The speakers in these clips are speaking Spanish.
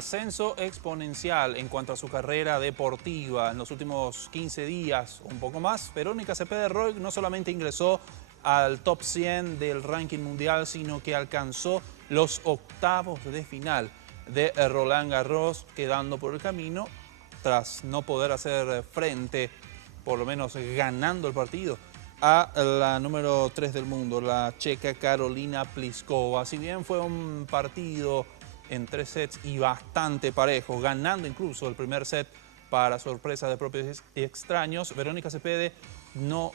ascenso exponencial en cuanto a su carrera deportiva. En los últimos 15 días, un poco más, Verónica Cepeda-Roig no solamente ingresó al top 100 del ranking mundial, sino que alcanzó los octavos de final de Roland Garros, quedando por el camino tras no poder hacer frente, por lo menos ganando el partido, a la número 3 del mundo, la checa Karolina Pliskova. Si bien fue un partido en 3 sets y bastante parejo, ganando incluso el primer set para sorpresa de propios y extraños, Verónica Cepeda no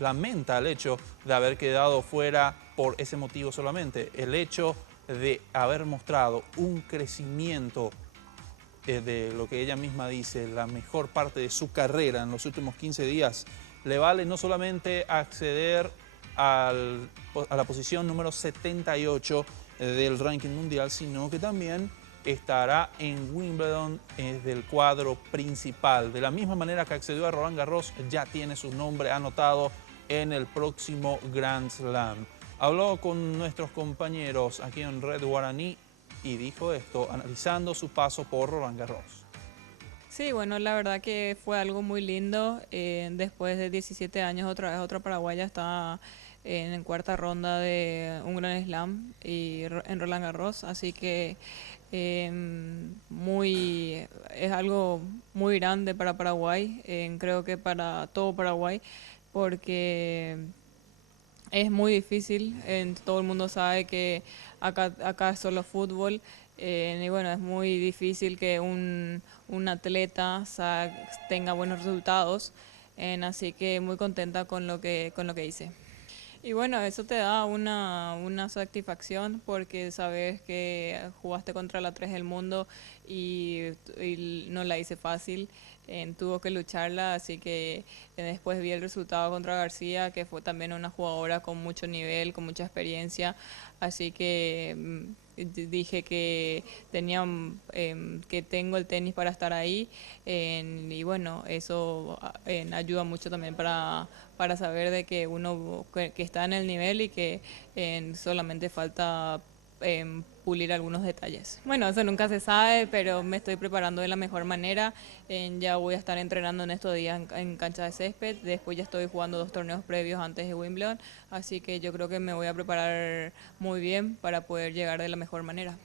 lamenta el hecho de haber quedado fuera por ese motivo solamente. El hecho de haber mostrado un crecimiento de lo que ella misma dice, la mejor parte de su carrera en los últimos 15 días, le vale no solamente acceder a la posición número 78 del ranking mundial, sino que también estará en Wimbledon del cuadro principal. De la misma manera que accedió a Roland Garros, ya tiene su nombre anotado en el próximo Grand Slam. Habló con nuestros compañeros aquí en Red Guaraní y dijo esto, analizando su paso por Roland Garros. Sí, bueno, la verdad que fue algo muy lindo. Después de 17 años, otra vez otra paraguaya está en cuarta ronda de un Grand Slam y en Roland Garros, así que es algo muy grande para Paraguay, creo que para todo Paraguay, porque es muy difícil. Todo el mundo sabe que acá es solo fútbol. Y bueno, es muy difícil que un atleta tenga buenos resultados, así que muy contenta con lo que hice. Y bueno, eso te da una satisfacción porque sabes que jugaste contra la 3 del mundo y no la hice fácil. Tuvo que lucharla, así que después vi el resultado contra García, que fue también una jugadora con mucho nivel, con mucha experiencia, así que dije que que tengo el tenis para estar ahí, y bueno, eso ayuda mucho también para saber de que uno que está en el nivel y que solamente falta pulir algunos detalles. Bueno, eso nunca se sabe, pero me estoy preparando de la mejor manera. Ya voy a estar entrenando en estos días en cancha de césped. Después ya estoy jugando 2 torneos previos antes de Wimbledon, así que yo creo que me voy a preparar muy bien para poder llegar de la mejor manera.